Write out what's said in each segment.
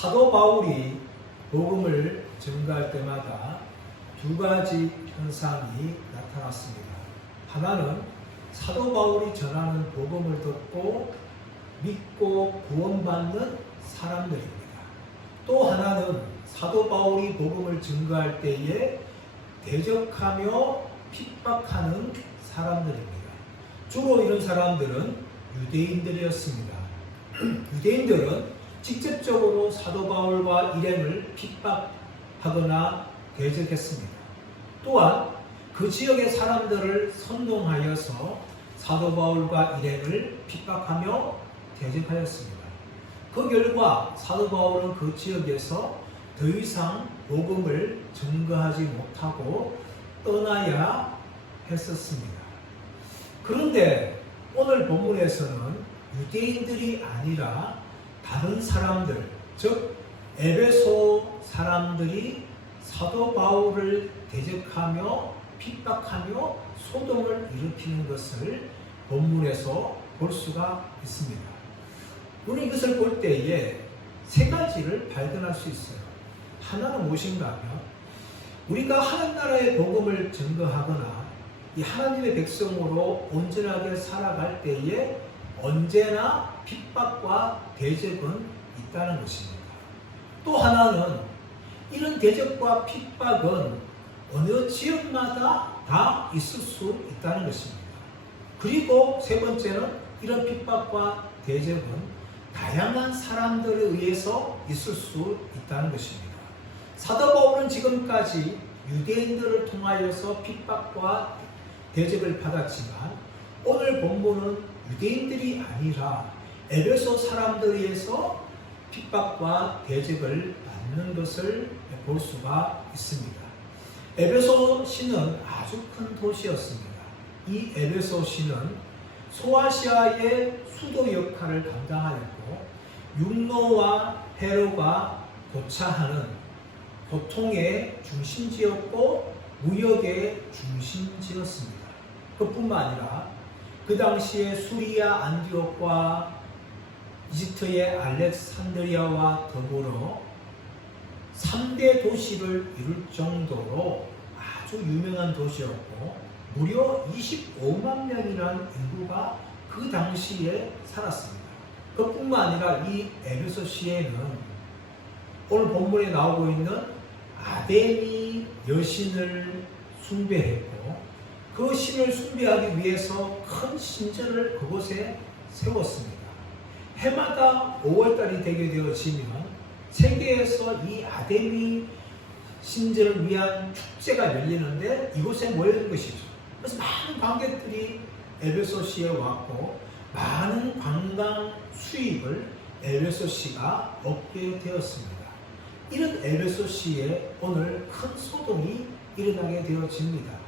사도 바울이 복음을 증거할 때마다 두 가지 현상이 나타났습니다. 하나는 사도 바울이 전하는 복음을 듣고 믿고 구원받는 사람들입니다. 또 하나는 사도 바울이 복음을 증거할 때에 대적하며 핍박하는 사람들입니다. 주로 이런 사람들은 유대인들이었습니다. 유대인들은 직접적으로 사도 바울과 일행을 핍박하거나 대적했습니다. 또한 그 지역의 사람들을 선동하여서 사도 바울과 일행을 핍박하며 대적하였습니다. 그 결과 사도 바울은 그 지역에서 더 이상 복음을 증거하지 못하고 떠나야 했었습니다. 그런데 오늘 본문에서는 유대인들이 아니라 다른 사람들, 즉 에베소 사람들이 사도 바울을 대적하며 핍박하며 소동을 일으키는 것을 본문에서 볼 수가 있습니다. 우리 이것을 볼 때에 세 가지를 발견할 수 있어요. 하나는 무엇인가 하면 우리가 하나님 나라의 복음을 증거하거나 이 하나님의 백성으로 온전하게 살아갈 때에 언제나 핍박과 대적은 있다는 것입니다. 또 하나는 이런 대적과 핍박은 어느 지역마다 다 있을 수 있다는 것입니다. 그리고 세 번째는 이런 핍박과 대적은 다양한 사람들에 의해서 있을 수 있다는 것입니다. 사도 바울은 지금까지 유대인들을 통하여서 핍박과 대적을 받았지만 오늘 본문은 유대인들이 아니라 에베소 사람들에 의해서 핍박과 대적을 받는 것을 볼 수가 있습니다. 에베소 시는 아주 큰 도시였습니다. 이 에베소 시는 소아시아의 수도 역할을 감당하였고 육로와 해로가 교차하는 교통의 중심지였고 무역의 중심지였습니다. 그뿐만 아니라 그 당시에 수리아 안디옥과 이집트의 알렉산드리아와 더불어 3대 도시를 이룰 정도로 아주 유명한 도시였고 무려 25만 명이라는 인구가 그 당시에 살았습니다. 그뿐만 아니라 이 에베소시에는 오늘 본문에 나오고 있는 아데미 여신을 숭배했고 그 신을 숭배하기 위해서 큰 신전을 그곳에 세웠습니다. 해마다 5월달이 되게 되어지면 세계에서 이 아데미 신전을 위한 축제가 열리는데 이곳에 모여든 것이죠. 그래서 많은 관객들이 에베소시에 왔고 많은 관광 수입을 에베소시가 얻게 되었습니다. 이런 에베소시에 오늘 큰 소동이 일어나게 되어집니다.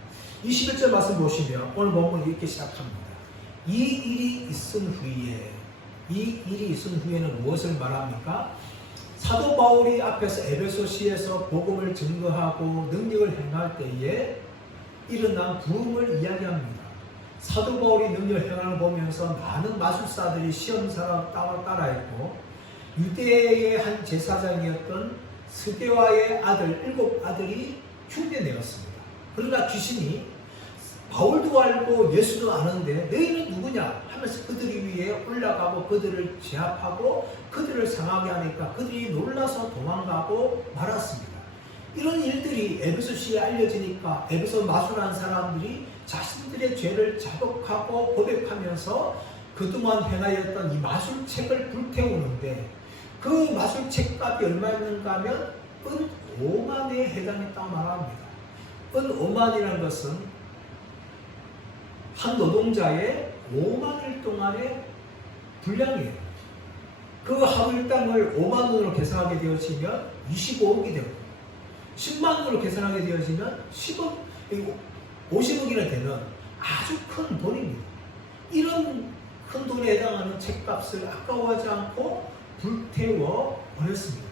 21절 말씀 보시면 오늘 본문이 이렇게 시작합니다. 이 일이 있은 후에는 무엇을 말합니까? 사도 바울이 앞에서 에베소시에서 복음을 증거하고 능력을 행할 때에 일어난 부흥을 이야기합니다. 사도 바울이 능력을 행하는 걸 보면서 많은 마술사들이 시험사가 따라했고 유대의 한 제사장이었던 스데와의 아들 7아들이 흉내내었습니다. 그러나 귀신이 바울도 알고 예수도 아는데 너희는 누구냐 하면서 그들이 위에 올라가고 그들을 제압하고 그들을 상하게 하니까 그들이 놀라서 도망가고 말았습니다. 이런 일들이 에베소시에 알려지니까 에베소 마술한 사람들이 자신들의 죄를 자복하고 고백하면서 그동안 행하였던 이 마술책을 불태우는데 그 마술책 값이 얼마였는가 하면 은 5만에 해당했다고 말합니다. 은 5만이라는 것은 한 노동자의 5만일 동안의 분량이에요. 그 하루 일당을 5만 원으로 계산하게 되어지면 25억이 되고 10만 원으로 계산하게 되어지면 10억, 50억이나 되는 아주 큰 돈입니다. 이런 큰 돈에 해당하는 책값을 아까워하지 않고 불태워 버렸습니다.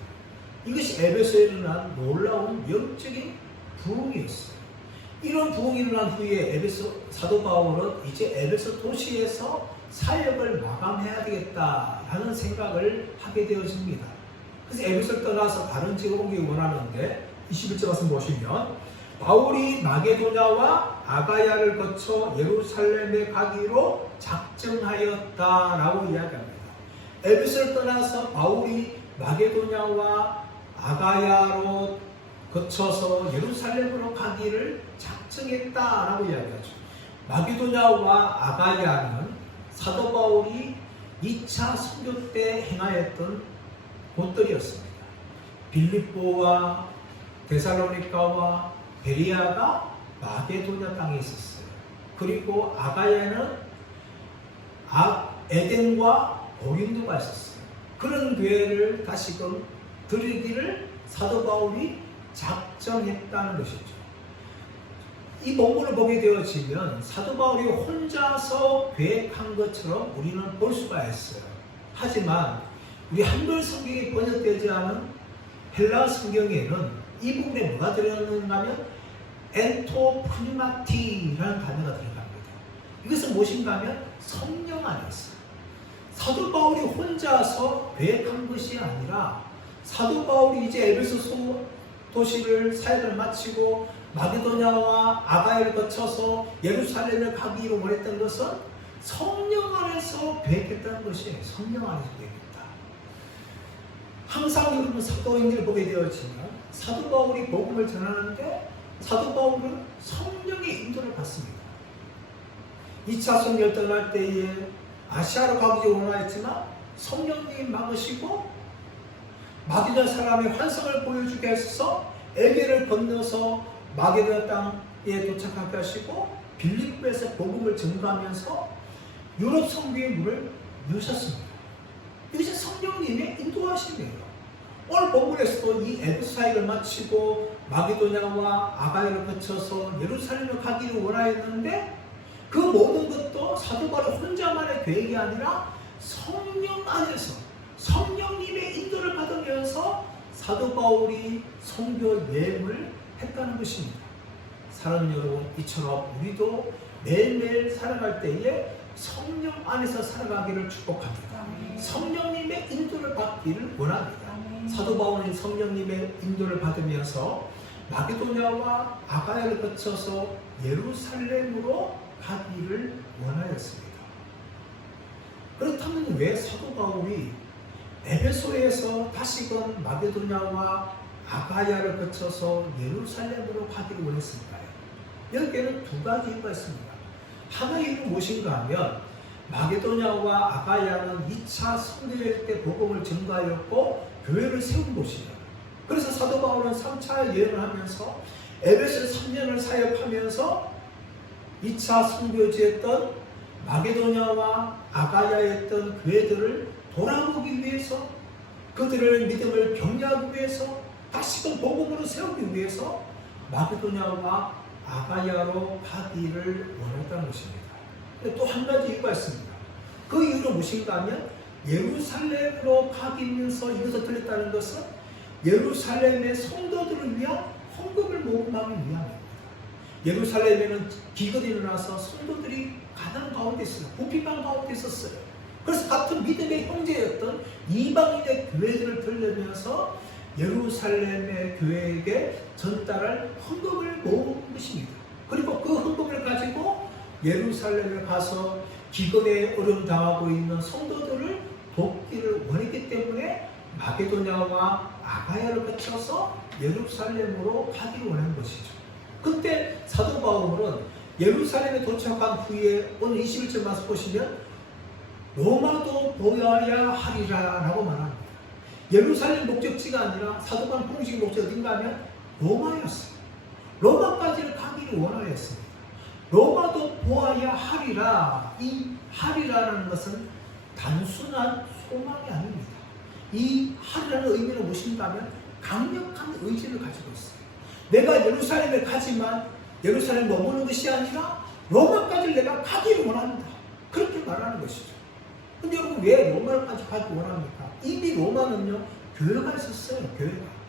이것이 에베소에 일어난 놀라운 영적인 부흥이었어요. 이런 부흥이 일어난 후에 사도 바울은 이제 에베소 도시에서 사역을 마감해야 되겠다라는 생각을 하게 되어집니다. 그래서 에베소를 떠나서 다른 지역에 오기 원하는데 21절 말씀 보시면 바울이 마게도냐와 아가야를 거쳐 예루살렘에 가기로 작정하였다라고 이야기합니다. 에베소를 떠나서 바울이 마게도냐와 아가야로 거쳐서 예루살렘으로 가기를 작정했다라고 이야기하죠. 마게도냐와 아가야는 사도 바울이 2차 선교 때 행하였던 곳들이었습니다. 빌립보와 데살로니가와 베리아가 마게도냐 땅에 있었어요. 그리고 아가야는 에덴과 고린도가 있었어요. 그런 교회를 다시금 드리기를 사도 바울이 작정했다는 것이죠. 이 본문을 보게 되어지면 사도 바울이 혼자서 계획한 것처럼 우리는 볼 수가 있어요. 하지만 우리 한글 성경이 번역되지 않은 헬라 성경에는 이 부분에 뭐가 들어있는가 하면 엔토프니마티라는 단어가 들어갑니다. 이것은 무엇인가 하면 성령 안에 있어요. 사도 바울이 혼자서 계획한 것이 아니라 사도 바울이 이제 에베소 도시를 사역을 마치고 마게도냐와 아가야를 거쳐서 예루살렘을 가기로 원했던 것은 성령 안에서 계획했다는 것이에요. 성령 안에서 계획했다. 항상 여러분 사도행전을 보게 되었지만 사도 바울이 복음을 전하는데 사도 바울은 성령의 인도를 받습니다. 2차 선교를 떠날 때에 아시아로 가기 원하였지만 성령님이 막으시고 마게도냐 사람의 환상을 보여주게 하셔서 에게를 건너서 마게도냐 땅에 도착하게 하시고 빌립보에서 복음을 전가하면서 유럽 선교의 물을 누셨습니다. 이것이 성령님의 인도하심이에요. 오늘 본문에서도 이 에베소 사역을 마치고 마게도냐와 아가야를 거쳐서 예루살렘을 가기를 원하였는데 그 모든 것도 사도 바울 혼자만의 계획이 아니라 성령 안에서 성령님의 인도를 받으면서 사도 바울이 선교 여행을 했다는 것입니다. 사랑하는 여러분, 이처럼 우리도 매일매일 살아갈 때에 성령 안에서 살아가기를 축복합니다. 성령님의 인도를 받기를 원합니다. 사도 바울은 성령님의 인도를 받으면서 마게도냐와 아가야를 거쳐서 예루살렘으로 가기를 원하였습니다. 그렇다면 왜 사도 바울이 에베소에서 다시금 마게도냐와 아가야를 거쳐서 예루살렘으로 가기를 원했을까요? 여기에는 두 가지 이유가 있습니다. 하나의 이유는 무엇인가 하면 마게도냐와 아가야는 2차 선교여행 때 복음을 전가하였고 교회를 세운 곳이에요. 그래서 사도 바울은 3차 여행을 하면서 에베소에 3년을 사역하면서 2차 선교지였던 마게도냐와 아가야에 있던 교회들을 돌아보기 위해서 그들의 믿음을 격려하기 위해서 다시금 복음으로 세우기 위해서 마게도냐와 아가야로 가기를 원했다는 것입니다. 또 한 가지 이유가 있습니다. 그 이유는 무엇인가 하면 예루살렘으로 가기면서 이것을 들렸다는 것은 예루살렘의 성도들을 위한 헌금을 모금하기 위함입니다. 예루살렘에는 기근이 일어나서 성도들이 가난 가운데 있어요. 부피방 가운데 있었어요. 그래서 같은 믿음의 형제였던 이방인의 교회들을 들려면서 예루살렘의 교회에게 전달할 헌금을 모은 것입니다. 그리고 그 헌금을 가지고 예루살렘에 가서 기근에 어려움 당하고 있는 성도들을 돕기를 원했기 때문에 마게도냐와 아가야를 거쳐서 예루살렘으로 가기를 원한 것이죠. 그때 사도 바울은 예루살렘에 도착한 후에 오늘 21절 말씀 보시면 로마도 보아야 하리라 라고 말합니다. 예루살렘 목적지가 아니라 사도 바울 공식 목적이 어딘가 하면 로마였어요. 로마까지를 가기를 원하였습니다. 로마도 보아야 하리라. 이 하리라는 것은 단순한 소망이 아닙니다. 이 하리라는 의미는 무엇인가 하면 강력한 의지를 가지고 있어요. 내가 예루살렘에 가지만 예루살렘에 머무는 것이 아니라 로마까지 내가 가기를 원한다. 그렇게 말하는 것이죠. 근데 여러분 왜 로마까지 가기 원합니까? 이미 로마는요 교회가 있었어요.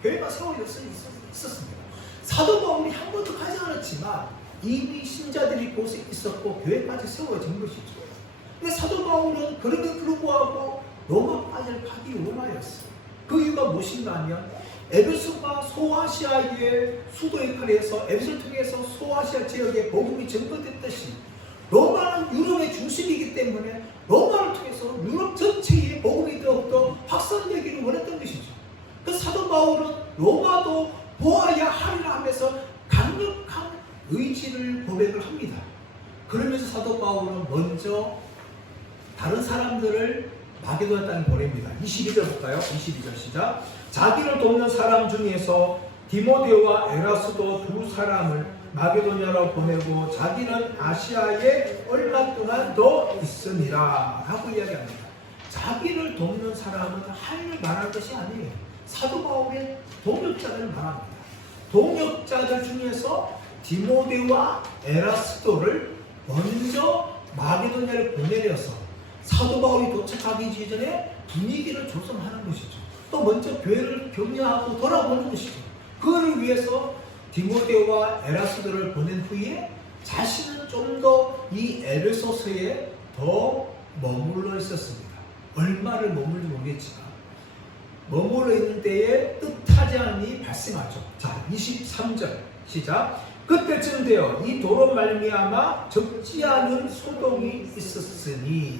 교회가 세워져 있었습니다. 사도 바울이 한 번도 가지 않았지만 이미 신자들이 곳에 있었고 교회까지 세워진 것이죠. 근데 사도 바울은 그럼에도 불구하고 로마까지 가기 원하였어요. 그 이유가 무엇인가 하면 에베소가 소아시아의 수도 역할을 해서 에베소를 통해서 소아시아 지역에 복음이 전거됐듯이 로마는 유럽의 중심이기 때문에 로마를 통해서 유럽 전체에 복음이 더욱더 확산되기를 원했던 것이죠. 그 사도 바울은 로마도 보아야 하리라 하면서 강력한 의지를 고백을 합니다. 그러면서 사도 바울은 먼저 다른 사람들을 마게도냐 땅에 보냅니다. 22절 볼까요? 22절 시작. 자기를 돕는 사람 중에서 디모데와 에라스도 두 사람을 마게도냐로 보내고 자기는 아시아에 얼마 동안 더 있으니라 라고 이야기합니다. 자기를 돕는 사람은 하인을 말하는 것이 아니에요. 사도 바울의 동역자들을 말합니다. 동역자들 중에서 디모데와 에라스도를 먼저 마게도냐를 보내려서 사도 바울이 도착하기 전에 분위기를 조성하는 것이죠. 또 먼저 교회를 격려하고 돌아보는 것이죠. 그를 위해서 디모데와 에라스도를 보낸 후에 자신은 좀 더 이 에베소서에 더 머물러 있었습니다. 얼마를 머물지 모르겠지만 머물러 있는 때에 뜻하지 않은 일이 발생하죠. 자, 23절 시작. 그때쯤 되어 이 도로 말미암아 적지 않은 소동이 있었으니,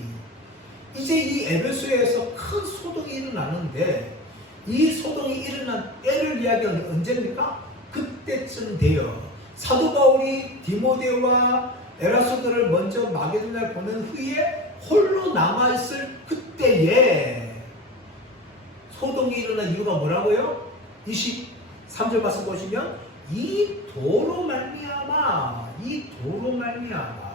이제 이 에베소에서 큰 소동이 일어나는데 이 소동이 일어난 때를 이야기하는 언제입니까? 그때쯤 되어 사도 바울이 디모데와 에라스도를 먼저 마게도냐에 보낸 후에 홀로 남아있을 그때에 소동이 일어난 이유가 뭐라고요? 23절 말씀 보시면 이 도로 말미암아, 이 도로 말미암아.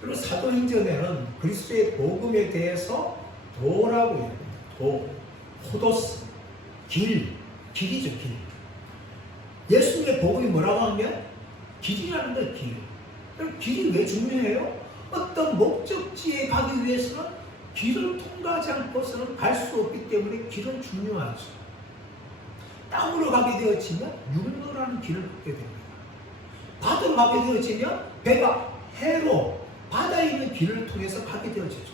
그리고 사도행전에는 그리스도의 복음에 대해서 도라고 해요. 도, 호도스, 길이죠, 길. 예수님의 복음이 뭐라고 하면 길이라는 거예요, 길. 그럼 길이 왜 중요해요? 어떤 목적지에 가기 위해서는 길을 통과하지 않고서는 갈 수 없기 때문에 길은 중요하죠. 땅으로 가게 되어지면 육로라는 길을 걷게 됩니다. 바다로 가게 되어지면 배가 해로 바다에 있는 길을 통해서 가게 되어지죠.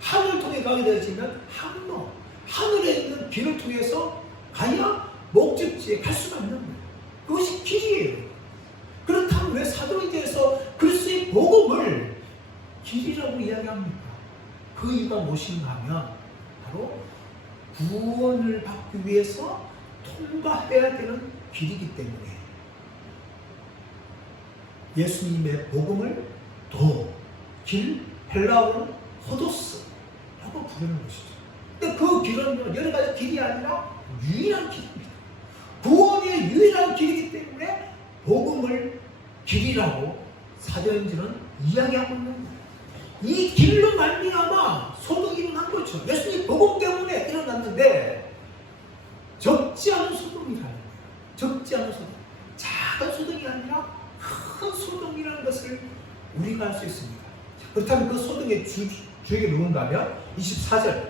하늘을 통해 가게 되어지면 항로, 하늘에 있는 길을 통해서 가야 목적지에 갈 수가 있는 거예요. 그것이 길이에요. 그렇다면 왜 사도행전에서 그리스도의 복음을 길이라고 이야기합니까? 그 이유가 무엇인가 하면 바로 구원을 받기 위해서 통과해야 되는 길이기 때문에 예수님의 복음을 도, 길, 헬라어로는 호도스라고 부르는 것이죠. 근데 그 길은 여러 가지 길이 아니라 유일한 길입니다. 구원의 유일한 길이기 때문에 복음을 길이라고 사도행전은 이야기하고 있는 거예요. 이 길로 말미암아 소동이 일어난 거죠. 예수님 복음 때문에 일어났는데 적지 않은 소동이라는 거예요. 적지 않은 소동. 작은 소동이 아니라 큰 소동이라는 것을 우리가 알 수 있습니다. 그렇다면 그 소동의 주역이 누군가 하면 24절.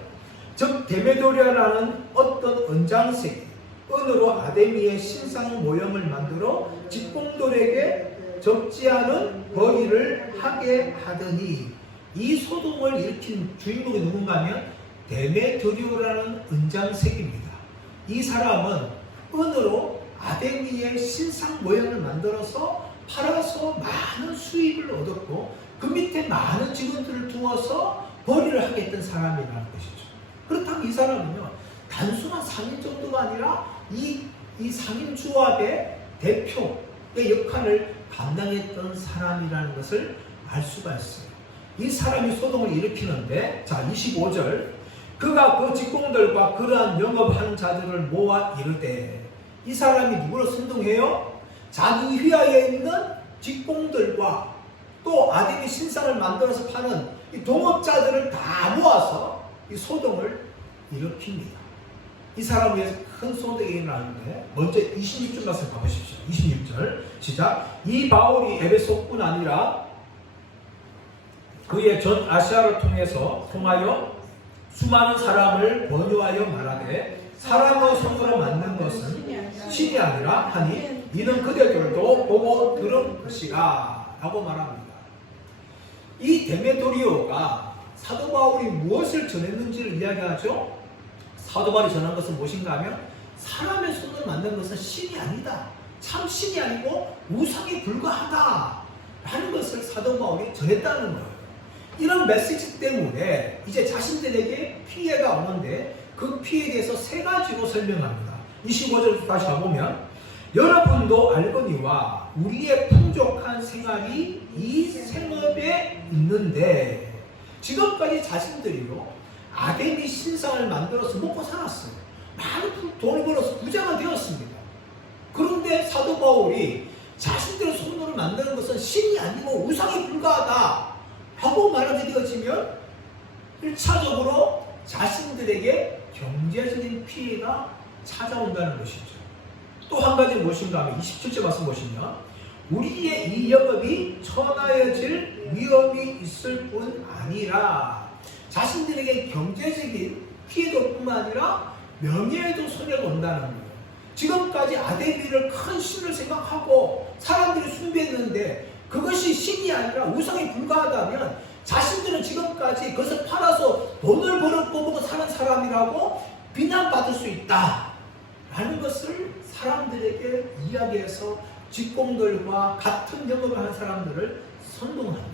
즉 데메도리아라는 어떤 은장색이 은으로 아데미의 신상 모형을 만들어 직공들에게 적지 않은 벌이를 하게 하더니, 이 소동을 일으킨 주인공이 누군가 하면 데메드리오라는 은장색입니다. 이 사람은 은으로 아데미의 신상 모형을 만들어서 팔아서 많은 수익을 얻었고 그 밑에 많은 직원들을 두어서 벌이를 하게 했던 사람이라는 것이죠. 그렇다면 이 사람은요, 단순한 상인 정도가 아니라 이 상인조합의 대표의 역할을 감당했던 사람이라는 것을 알 수가 있어요. 이 사람이 소동을 일으키는데, 자 25절, 그가 그 직공들과 그러한 영업하는 자들을 모아 이르되, 이 사람이 누구를 선동해요? 자기 휘하에 있는 직공들과 또 아데미 신상을 만들어서 파는 이 동업자들을 다 모아서 이 소동을 일으킵니다. 이 사람을 위해서 큰 소동이 일어나는데, 먼저 26절 말씀 가보십시오. 26절 시작. 이 바울이 에베소뿐 아니라 그의 전 아시아를 통하여 수많은 사람을 권유하여 말하되, 사람의 손으로 만든 것은 신이 아니라 하니 이는 그대들도 보고 들은 것이라 라고 말합니다. 이 데메도리오가 사도 바울이 무엇을 전했는지를 이야기하죠. 사도 바울이 전한 것은 무엇인가 하면 사람의 손으로 만든 것은 신이 아니다. 참 신이 아니고 우상에 불과하다. 라는 것을 사도 바울이 전했다는 거예요. 이런 메시지 때문에 이제 자신들에게 피해가 오는데 그 피해에 대해서 세 가지로 설명합니다. 25절 다시 가보면 여러분도 알거니와 우리의 풍족한 생활이 이 생업에 있는데 지금까지 자신들이요 아데미 신상을 만들어서 먹고 살았어요. 많은 돈을 벌어서 부자가 되었습니다. 그런데 사도 바울이 자신들의 손으로 만드는 것은 신이 아니고 우상에 불과하다 하고 말하게 되어지면 1차적으로 자신들에게 경제적인 피해가 찾아온다는 것이죠. 또 한 가지 무엇인가 하면 27절 말씀 보시면 우리의 이 영업이 천하여질 위험이 있을 뿐 아니라 자신들에게 경제적인 피해도 뿐만 아니라 명예에도 손해가 온다는 거예요. 지금까지 아데미를 큰 신을 생각하고 사람들이 숭배했는데 그것이 신이 아니라 우상에 불과하다면 자신들은 지금까지 그것을 팔아서 돈을 벌어보고 사는 사람이라고 비난받을 수 있다 라는 것을 사람들에게 이야기해서 직공들과 같은 영업을 하는 사람들을 선동합니다.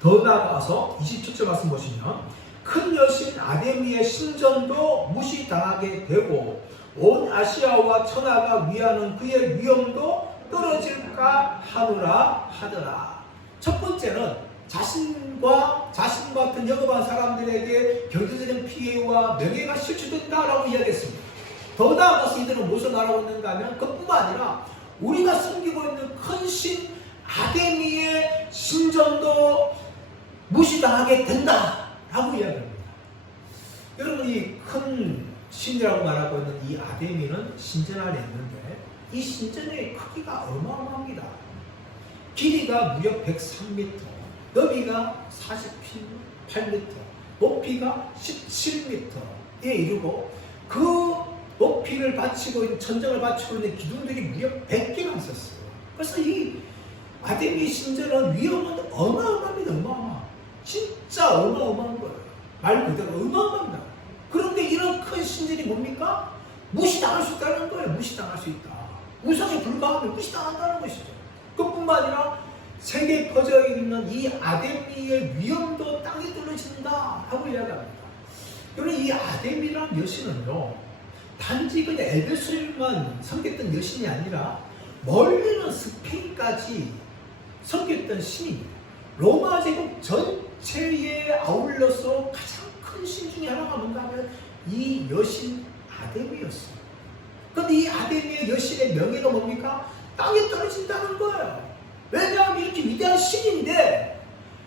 더 나아가서 27절 말씀 보시면 큰 여신 아데미의 신전도 무시당하게 되고 온 아시아와 천하가 위하는 그의 위엄도 떨어질까 하노라 하더라. 첫 번째는 자신과 같은 영업한 사람들에게 경제적인 피해와 명예가 실추된다라고 이야기했습니다. 더 나아가서 이들은 무엇을 말하고 있는가 하면 그뿐만 아니라 우리가 섬기고 있는 큰 신 아데미의 신전도 무시당하게 된다라고 이야기합니다. 여러분 이 큰 신이라고 말하고 있는 이 아데미는 신전 안에 있는데 이 신전의 크기가 어마어마합니다. 길이가 무려 103m, 너비가 48m, 높이가 17m에 이르고 그 높이를 받치고 있는 천정을 받치고 있는 기둥들이 무려 100개가 있었어요. 그래서 이 아데미 신전은 위험은 어마어마합니다. 어마어마. 진짜 어마어마한 거예요. 말 그대로 어마어마합니다. 그런데 이런 큰 신전이 뭡니까? 무시당할 수 있다는 거예요. 무시당할 수 있다. 우상에 불과하면 무시당한다는 것이죠. 그뿐만 아니라 세계에 퍼져 있는 이 아데미의 위엄도 땅에 떨어진다 하고 이야기합니다. 여러분 이 아데미라는 여신은요 단지 그냥 에베소에만 섬겼던 여신이 아니라 멀리는 스페인까지 섬겼던 신입니다. 로마 제국 전체에 아울러서 가장 큰 신 중에 하나가 뭔가 하면 이 여신 아데미였어요. 그런데 이 아데미의 여신의 명예가 뭡니까? 땅에 떨어진다는 거예요. 왜냐하면 이렇게 위대한 신인데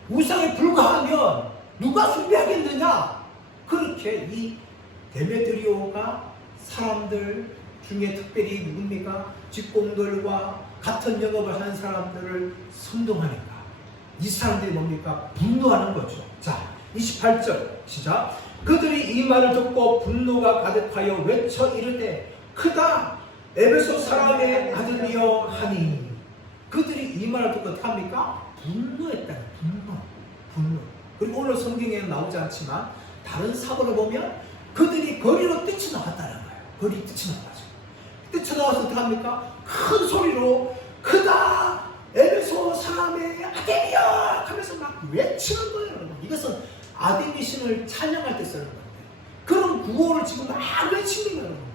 우상에 불과하면 누가 숭배하겠느냐? 그렇게 이 데메드리오가 사람들 중에 특별히 누굽니까? 직공들과 같은 영업을 하는 사람들을 선동하니까 이 사람들이 뭡니까? 분노하는 거죠. 자, 28절 시작. 그들이 이 말을 듣고 분노가 가득하여 외쳐 이르되 크다 에베소 사람의 아들이여 하니 그들이 이 말을 듣고 어떻게 합니까? 분노했다. 분노. 그리고 오늘 성경에는 나오지 않지만 다른 사본을 보면 그들이 거리로 뛰쳐나갔다는 거예요. 거리 뛰쳐나가죠. 뛰쳐나가서 어떻게 합니까? 큰 소리로 크다 에베소 사람의 아데미여 하면서 막 외치는 거예요. 이것은 아데미 신을 찬양할 때 쓰는 건데 그런 구호를 지금 막 외칩니다. 여러분.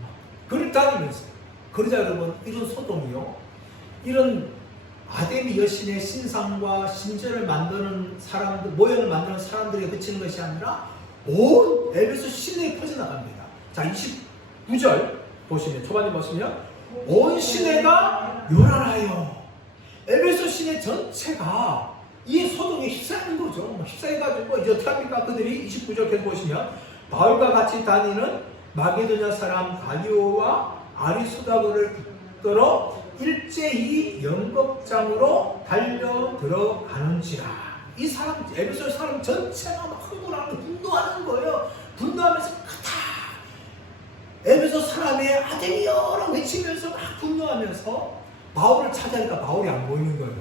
거리를 다니면서 그러자 여러분 이런 소동이요 이런 아데미 여신의 신상과 신전을 만드는 사람들 모형을 만드는 사람들에게 그치는 것이 아니라 온 에베소 시내에 퍼져나갑니다. 자 29절 보시면 초반에 보시면 온 시내가 요란하여 에베소 시내 전체가 이 소동에 휩싸이는 거죠. 휩싸여가지고 이제 어떻게 합니까? 그들이 29절 계속 보시면 바울과 같이 다니는 마게도냐 사람 가리오와 아리수다고를 붙들어 일제히 연극장으로 달려 들어가는지라. 이 사람 에베소 사람 전체가 막 흥분하고 분노하는 거예요. 분노하면서 크다 에베소 사람의 아데미여라고 외치면서 막 분노하면서 바울을 찾아니까 바울이 안 보이는 거예요.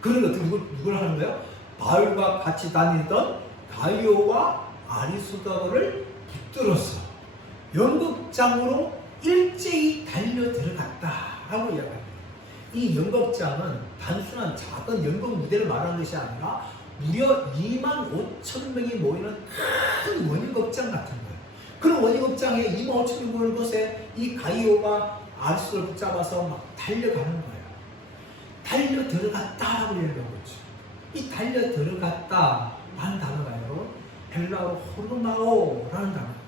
그런 어떻게 누굴 하는 거예요? 바울과 같이 다니던 가이오와 아리수다고를 붙들었어. 연극장으로 일제히 달려 들어갔다라고 이야기합니다. 이 연극장은 단순한 작은 연극 무대를 말하는 것이 아니라 무려 2만 5천 명이 모이는 큰 원희극장 같은 거예요. 그런 원희극장에 2만 5천 명이 모이는 곳에 이 가이오가 아리스토를 붙잡아서 막 달려가는 거예요. 달려 들어갔다라고 얘기하고 있죠. 이 달려 들어갔다라는 단어가요, 헬라어로 호르마오라는 단어입니다.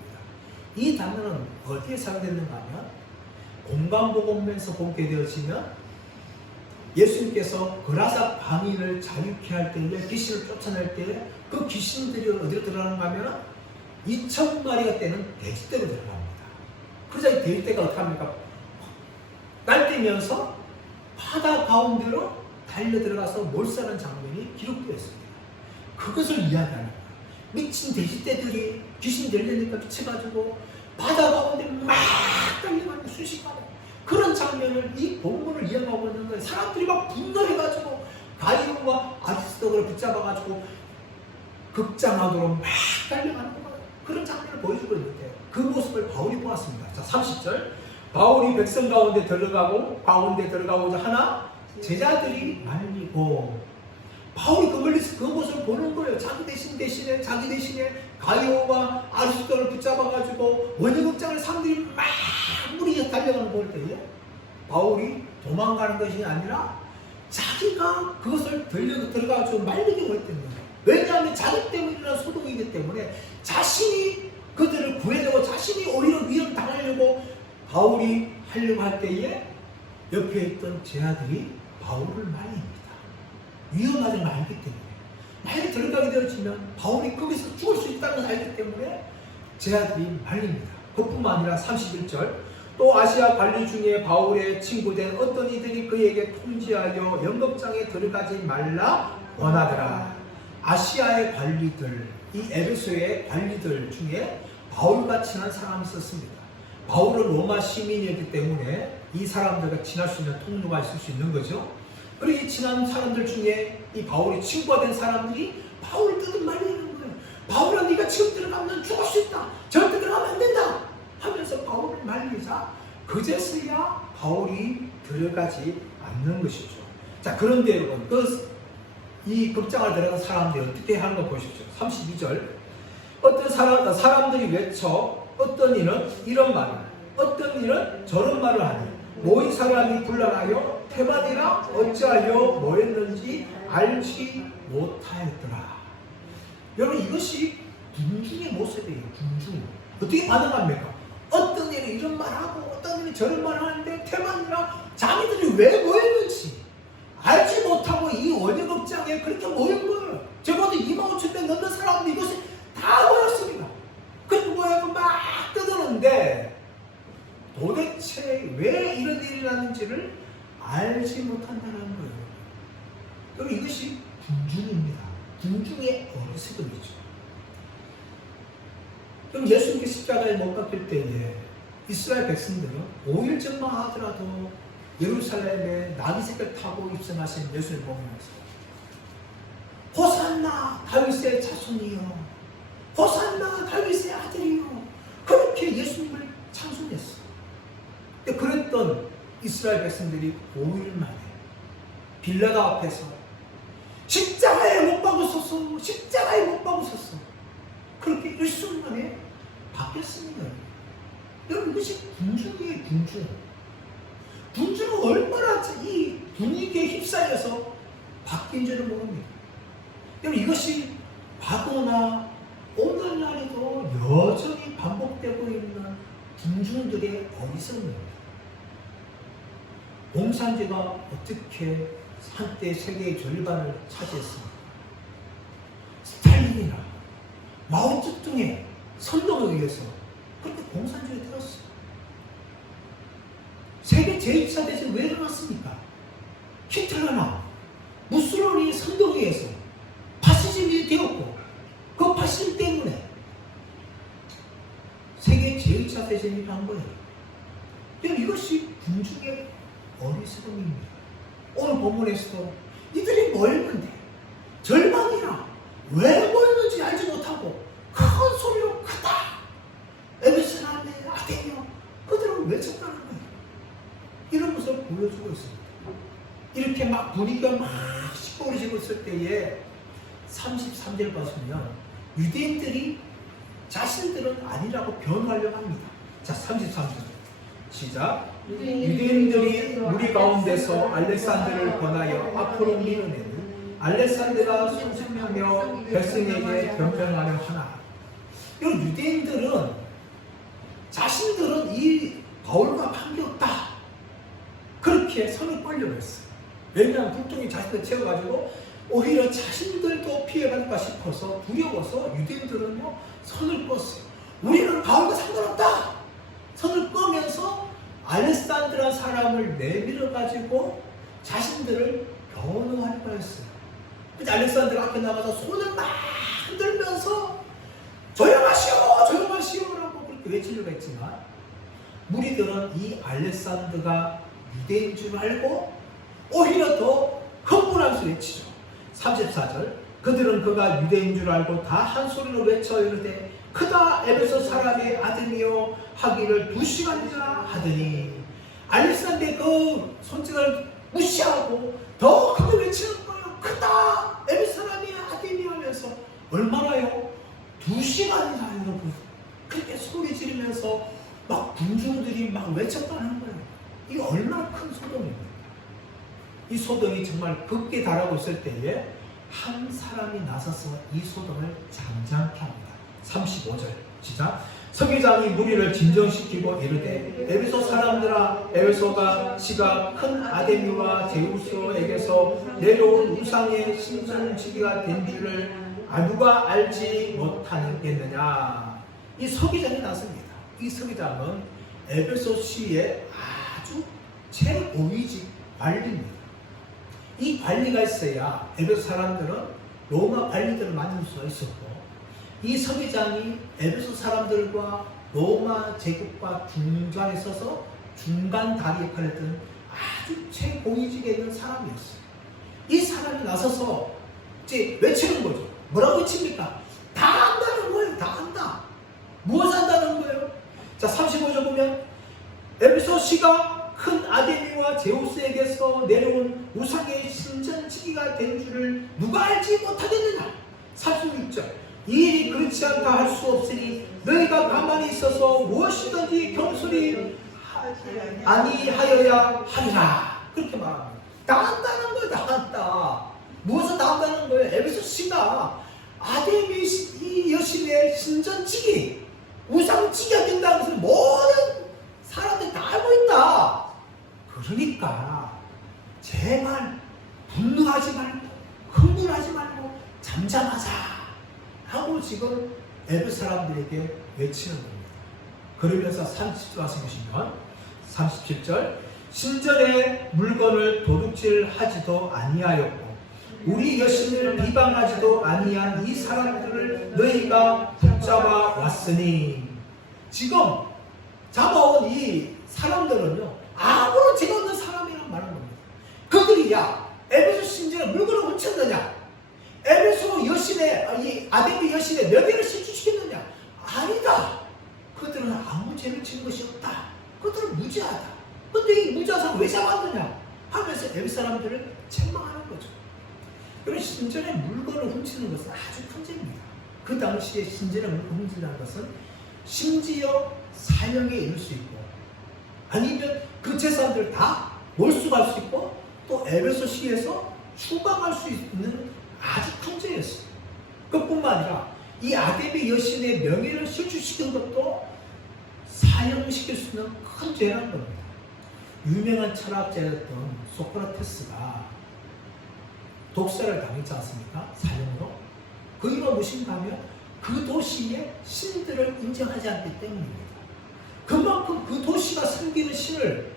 이 단어는 어디에 사용됐는가 하면 공간복음에서 보게 되어지면 예수님께서 그라사 방인을 자유케 할 때에, 귀신을 쫓아낼 때에 그 귀신들이 어디로 들어가는가 하면 2,000마리가 되는 돼지떼로 들어갑니다. 그러자 이 돼지떼가 어떻게 합니까? 날뛰면서 바다 가운데로 달려 들어가서 몰살하는 장면이 기록되어 있습니다. 그것을 이야기하는 거예요. 미친 돼지떼들이 귀신 들리니까 미쳐가지고 바다 가운데 막 달려가는 순식간에 그런 장면을 이 본문을 이야기하고 있는 거예요. 사람들이 막 분노해가지고 가이오와 아리스토를 붙잡아가지고 극장안으로 막 달려가는 거예요. 그런 장면을 보여주고 있는데 그 모습을 바울이 보았습니다. 자, 30절. 바울이 백성 가운데 들어가고자 하나 제자들이 말리고, 바울이 그 멀리서 그 모습을 보는 거예요. 자기 대신에 가이오와 아리스토를 붙잡아가지고 원희극장을 사람들이 막 무리에 달려가는 걸 볼 때에 바울이 도망가는 것이 아니라 자기가 그것을 들어가가지고 말리게 했던 거예요. 왜냐하면 자기 때문에 일어난 소동이기 때문에 자신이 그들을 구해내고 자신이 오히려 위험 당하려고 바울이 하려고 할 때에 옆에 있던 제자들이 바울을 말립니다. 위험하지 말기 때문에. 만약에 들어가게 되어지면 바울이 거기서 죽을 수 있다는 걸 알기 때문에 제자들이 말립니다. 그뿐만 아니라 31절. 또 아시아 관리 중에 바울의 친구된 어떤 이들이 그에게 통지하여 연극장에 들어가지 말라 원하더라. 아시아의 관리들, 이 에베소의 관리들 중에 바울과 친한 사람이 있었습니다. 바울은 로마 시민이었기 때문에 이 사람들과 친할 수 있는 통로가 있을 수 있는 거죠. 그리고 이 친한 사람들 중에 이 바울이 친구가 된 사람들이 바울을 뜯은 말리는 거예요. 바울아, 네가 지금 들어가면 죽을 수 있다. 절대 들어가면 안 된다 하면서 바울을 말리자 그제서야 바울이 들어가지 않는 것이죠. 자, 그런데 여러분, 이 극장을 들어간 사람들이 어떻게 하는 거 보십시오. 32절. 어떤 사람들이 외쳐 어떤 이는 이런 말을, 어떤 이는 저런 말을 하니 모인 사람이 곤란하여 태반이라 어찌하여 뭐했는지 알지 못하였더라. 여러분, 이것이 군중의 모습이에요. 군중. 어떻게 반응합니까? 어떤 일이 이런 말하고 어떤 일이 저런 말을 하는데 태반이라 자기들이 왜 모였는지 알지 못하고 이 원희극장에 그렇게 모인 거예요. 적어도 2만 5천 명 넘는 사람들이 이것이 다 모였습니다. 그리고 모여서 막 떠드는데 도대체 왜 이런 일이 났는지를 알지 못한다는 거예요. 여러분, 이것이 군중입니다. 군중의 어리석음이죠. 그럼 예수님께 십자가에 못 박힐 때에 이스라엘 백성들은 5일 전만 하더라도 예루살렘에 나귀새끼를 타고 입성하신 예수님을 보면서 호산나 다윗의 자손이여, 호산나 다윗의 아들이여, 그렇게 예수님을 찬송했어요. 그랬던 이스라엘 백성들이 5일 만에 빌라다 앞에서 십자가에 못 박으소서, 십자가에 못 박으소서, 그렇게 일순간에 바뀌었습니다. 여러분, 이것이 군중이에요. 군중은 얼마나 이 분위기에 휩싸여서 바뀐 줄을 모릅니다. 여러분, 이것이 과거나 오늘날에도 여전히 반복되고 있는 군중들의 어리석음입니다. 공산주의가 어떻게 한때 세계의 절반을 차지했습니까? 스탈린이나 마오쩌둥의 선동에 의해서 그렇게 공산주의에 들었어요. 세계 제1차 대전이 왜 일어났습니까? 히틀러나 무솔리니의 선동에 의해서 파시즘이 되었고, 그 파시즘 때문에 세계 제1차 대전이 일어난 거예요. 이것이 군중의 어리석음입니다. 오늘 본문에서도 이들이 모였는데 절망이라 왜 모였는지 알지 못하고 큰 소리로 크다, 에베소 사람들 것을 보여주고 있습니다. 이렇게 막 분위기가 막 시끄러지고 있을 때에 33절 보시면 유대인들이 자신들은 아니라고 변호하려고 합니다. 자, 33절 시작. 유대인들이 무리 가운데서 알렉산더를 권하여 앞으로 밀어내니 알렉산더가 소집하며 백성에게 변명하려 하나. 이 유대인들은 자신들은 이 바울과 관계없다, 그렇게 선을 끌려고 했어요. 왜냐하면 불통이 자신들 채워가지고 오히려 자신들도 피해갈까 싶어서 두려워서 유대인들은요 선을 껐어요. 우리는 바울과 상관없다 선을 끄면서 알렉산드라는 사람을 내밀어가지고 자신들을 변호하려고 했어요. 그래서 알렉산드가 앞에 나가서 손을 막 흔들면서 조용하시오 조용하시오라고 그렇게 외치려고 했지만 무리들은 이 알렉산드가 유대인 줄 알고 오히려 더 흥분하면서 외치죠. 34절 그들은 그가 유대인 줄 알고 다 한 소리로 외쳐 이르되 크다 에베소 사람의 아들이여 하기를 2시간이나 하더니 알렉산더의 그 손짓을 무시하고 더 크게 외치는 거예요. 크다 에베소 사람의 아들이여 하면서 얼마나요? 2시간이나 여러분 그렇게 소리 지르면서 막 군중들이 막 외쳤다는 거예요. 이게 얼마나 큰 소동입니까? 이 소동이 정말 극에 달하고 있을 때에 한 사람이 나서서 이 소동을 잠잠케 합니다. 35절 시작. 서기장이 무리를 진정시키고 이르되 에베소 사람들아 에베소가 시가 큰 아데미와 제우스에게서 내려온 우상의 신전지기가 된 줄을 누가 알지 못하겠느냐. 이 서기장이 나섭니다. 이 서기장은 에베소시의 아주 최고위직 관리입니다. 이 관리가 있어야 에베소 사람들은 로마 관리들을 만날 수가 있었고 이 서기장이 에베소 사람들과 로마 제국과 중간에 서서 중간 다리 역할을 했던 아주 최고위직에 있는 사람이었어요. 이 사람이 나서서 이제 외치는 거죠. 뭐라고 외칩니까? 다 안다는 거예요. 다 안다. 무엇을 안다는 거예요? 자, 35절 보면 에베소시가 큰 아데미와 제우스에게서 내려온 우상의 신전지기가 된 줄을 누가 알지 못하겠느냐. 36절 이 일이 그렇지 않다 할 수 없으니 너희가 가만히 있어서 무엇이든지 경솔히 아니하여야 하리라. 그렇게 말합니다. 다 안다는 거예요. 다 안다. 무엇을 다 안다는 거예요? 에베소시가 아데미 이 여신의 신전지기 우상지기가 된다는 것을 모든 사람들이 다 알고 있다. 그러니까 제발 분노하지 말고 흥분하지 말고 잠잠하자 하고 지금 에베소 사람들에게 외치는 겁니다. 그러면서 30절 와서 보시면 37절 신전의 물건을 도둑질하지도 아니하였고 우리 여신을 비방하지도 아니한 이 사람들을 너희가 붙잡아 왔으니 지금 잡아온 이 사람들은요 아무런 죄가 없는 사람이라고 말하는 겁니다. 그들이 야 에베소 신전에 물건을 훔쳤느냐, 에베소 여신의 이 아데미 여신의 명예를 실추시켰느냐? 아니다. 그들은 아무 죄를 지은 것이 없다. 그들은 무죄하다. 근데 이 무죄한 사람 왜 잡았느냐 하면서 에베소 사람들을 책망하는 거죠. 이런 신전의 물건을 훔치는 것은 아주 큰 죄입니다. 그 당시에 신전의 물건을 훔친다는 것은 심지어 사형에 이를 수 있고 아니면 그 재산들 다 몰수할 수 있고 또 에베소시에서 추방할 수 있는 아주 큰 죄였어요. 그뿐만 아니라 이 아데미 여신의 명예를 실추시킨 것도 사형시킬 수 있는 큰 죄라는 겁니다. 유명한 철학자였던 소크라테스가 독살을 당했지 않습니까? 사형으로. 그 이유가 무엇인가 하면 그 도시의 신들을 인정하지 않기 때문입니다. 그만큼 그 도시가 섬기는 신을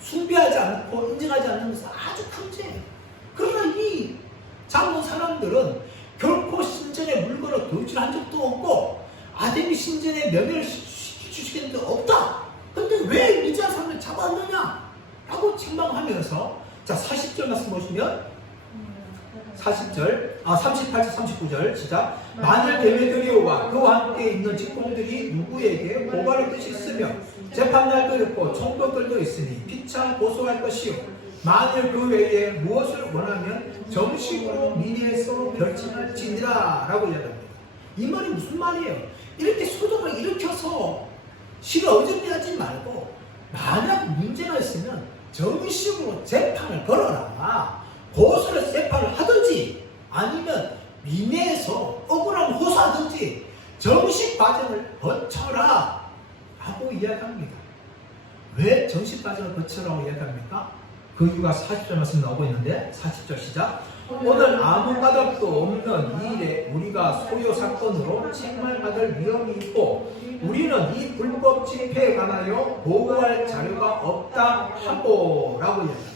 숭배하지 않고 인정하지 않는 것은 아주 큰 죄예요. 그러나 이 장본 사람들은 결코 신전의 물건을 도둑질한 적도 없고 아데미 신전의 명예를 실추시킨 적 없다. 근데 왜 무죄한 사람을 잡았느냐? 라고 책망하면서 자 40절 말씀 보시면 40절, 38절, 39절 시작. 만일 데메드리오와 그와 함께 있는 직공들이 누구에게 고발할 뜻이 있으며 재판날도 있고 총독들도 있으니 피차 고소할 것이요. 만일 그 외에 무엇을 원하면 정식으로 민의에서 결정할지니라 라고 이야기합니다. 이 말이 무슨 말이에요? 이렇게 소동을 일으켜서 시를 어정리하지 말고 만약 문제가 있으면 정식으로 재판을 걸어라. 고소를 재판을 하든지 아니면 민의에서 억울함을 호소하든지 정식 과정을 거쳐라 라고 이야기합니다. 왜 정식 과정을 거쳐라고 이야기합니까? 그 이유가 40절 말씀 나오고 있는데 40절 시작. 오늘 아무 가닥도 없는 이 일에 우리가 소요 사건으로 책망받을 위험이 있고 우리는 이 불법 집회에 관하여 보고할 자료가 없다 하고라고 이야기합니다.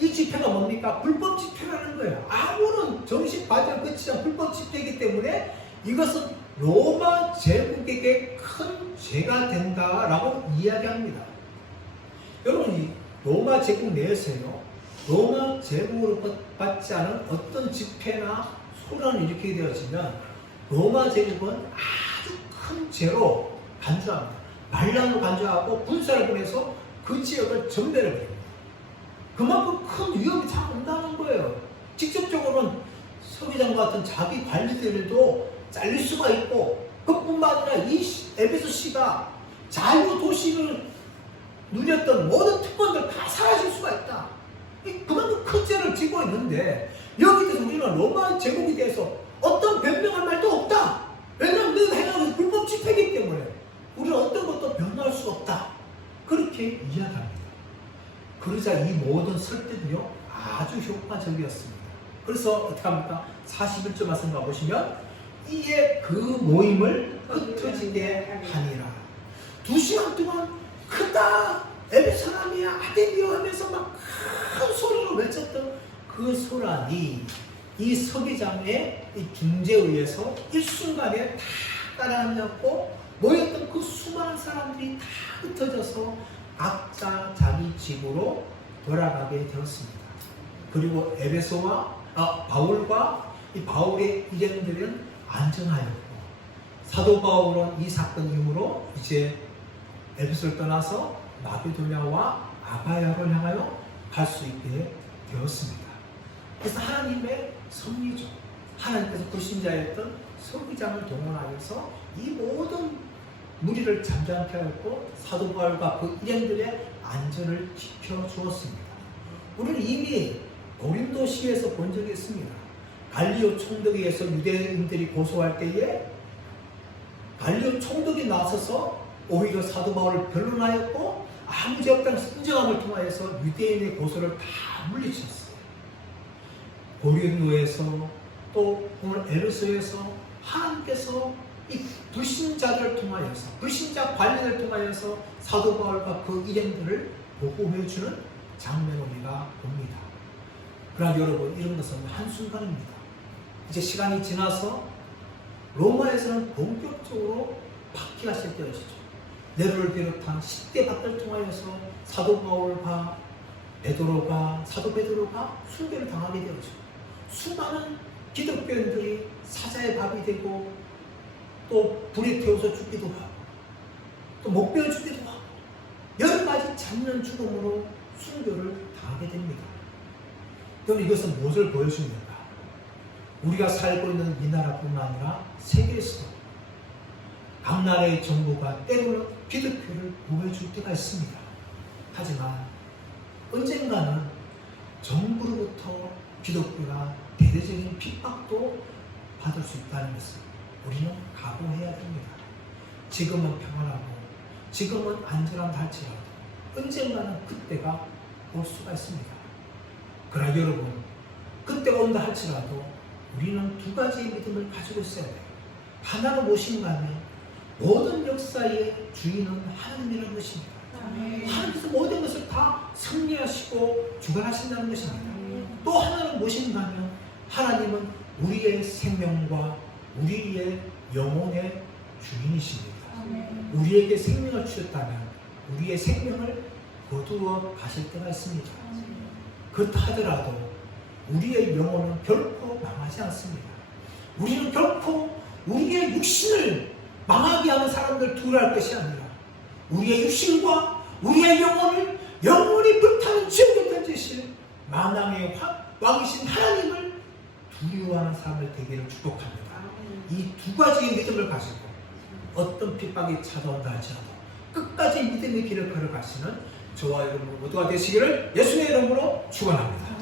이 집회가 뭡니까? 불법 집회라는 거예요. 아무런 정식 과정을 거치지 않은 불법 집회이기 때문에 이것은 로마 제국에게 큰 죄가 된다라고 이야기합니다. 여러분, 이 로마 제국 내에서요, 로마 제국으로 받지 않은 어떤 집회나 소란을 일으키게 되어지면 로마 제국은 아주 큰 죄로 간주합니다. 반란으로 간주하고 군사를 보내서 그 지역을 점멸해 버립니다. 그만큼 큰 위협이 다가온다는 거예요. 직접적으로는 서기장과 같은 자기 관리들도 잘릴 수가 있고, 그뿐만 아니라 이 에베소시가 자유 도시를 누렸던 모든 특권들 다 사라질 수가 있다. 그만큼 큰 죄를 지고 있는데 여기 대해서 우리는 로마 제국에 대해서 어떤 변명할 말도 없다. 왜냐하면 너희가 행하는 것은 불법 집회이기 때문에 우리는 어떤 것도 변호할 수 없다. 그렇게 이야기합니다. 그러자 이 모든 설득이요 아주 효과적이었습니다. 그래서 어떻게 합니까? 41절 말씀 가보시면 이에 그 모임을 흩어지게 하니라. 2시간 동안 크다 에베소 사람이야 아데미오 하면서 막 큰 소리로 외쳤던 그 소란이 이 서기장의 이 중재에 의해서 일순간에 다 따라앉았고 모였던 그 수많은 사람들이 다 흩어져서 각자 자기 집으로 돌아가게 되었습니다. 그리고 바울과 이 바울의 일행들은 안전하였고 사도 바울은 이 사건 이후로 이제 에베소를 떠나서 마게도냐와 아가야를 향하여 갈 수 있게 되었습니다. 그래서 하나님의 섭리죠. 하나님께서 불신자였던 서기장을 동원하여서 이 모든 무리를 잠잠케 하였고 사도 바울과 그 일행들의 안전을 지켜주었습니다. 우리는 이미 고린도시에서 본 적이 있습니다. 갈리오 총독에 의해서 유대인들이 고소할 때에 갈리오 총독이 나서서 오히려 사도 바울을 변론하였고 아무 죄 없다는 인정함을 통하여서 유대인의 고소를 다 물리쳤어요. 고린도에서 또 오늘 에베소에서 하나님께서 이 불신자들을 통하여서 불신자 관리를 통하여서 사도 바울과 그 일행들을 보호해주는 장면을 우리가 봅니다. 그러나 여러분 이런 것은 한순간입니다. 이제 시간이 지나서 로마에서는 본격적으로 박해하실 때였죠. 네로를 비롯한 10대 박들을 통하여서 사도 바울과 사도 베드로가 순교를 당하게 되었죠. 수많은 기독교인들이 사자의 밥이 되고 또 불에 태워서 죽기도 하고 또 목베어 죽기도 하고 여러 가지 잔인한 죽음으로 순교를 당하게 됩니다. 여러분 이것은 무엇을 보여줍니까? 우리가 살고 있는 이 나라뿐만 아니라 세계에서도 각 나라의 정부가 때로는 기독교를 보호해줄 때가 있습니다. 하지만 언젠가는 정부로부터 기독교가 대대적인 핍박도 받을 수 있다는 것을 우리는 각오해야 됩니다. 지금은 평안하고 지금은 안전한다 할지라도 언젠가는 그때가 올 수가 있습니다. 그러나 여러분 그때가 온다 할지라도 우리는 두 가지의 믿음을 가지고 있어야 돼요. 하나는 무엇인가 하면 모든 역사의 주인은 하나님이라는 것입니다. 하나님께서 모든 것을 다 섭리하시고 주관하신다는 것입니다. 또 하나는 무엇인가 하면 하나님은 우리의 생명과 우리의 영혼의 주인이십니다. 우리에게 생명을 주셨다면 우리의 생명을 거두어 가실 때가 있습니다. 그렇다 하더라도 우리의 영혼은 결코 망하지 않습니다. 우리는 결코 우리의 육신을 망하게 하는 사람들 두려워할 것이 아니라 우리의 육신과 우리의 영혼을 영원히 불타는 지옥에 던지실 만왕의 왕이신 하나님을 두려워하는 사람을 되기를 축복합니다. 이 두 가지의 믿음을 가지고 어떤 핍박이 찾아온다 할지라도 끝까지 믿음의 길을 걸어가시는 저와 여러분 모두가 되시기를 예수의 이름으로 축원합니다.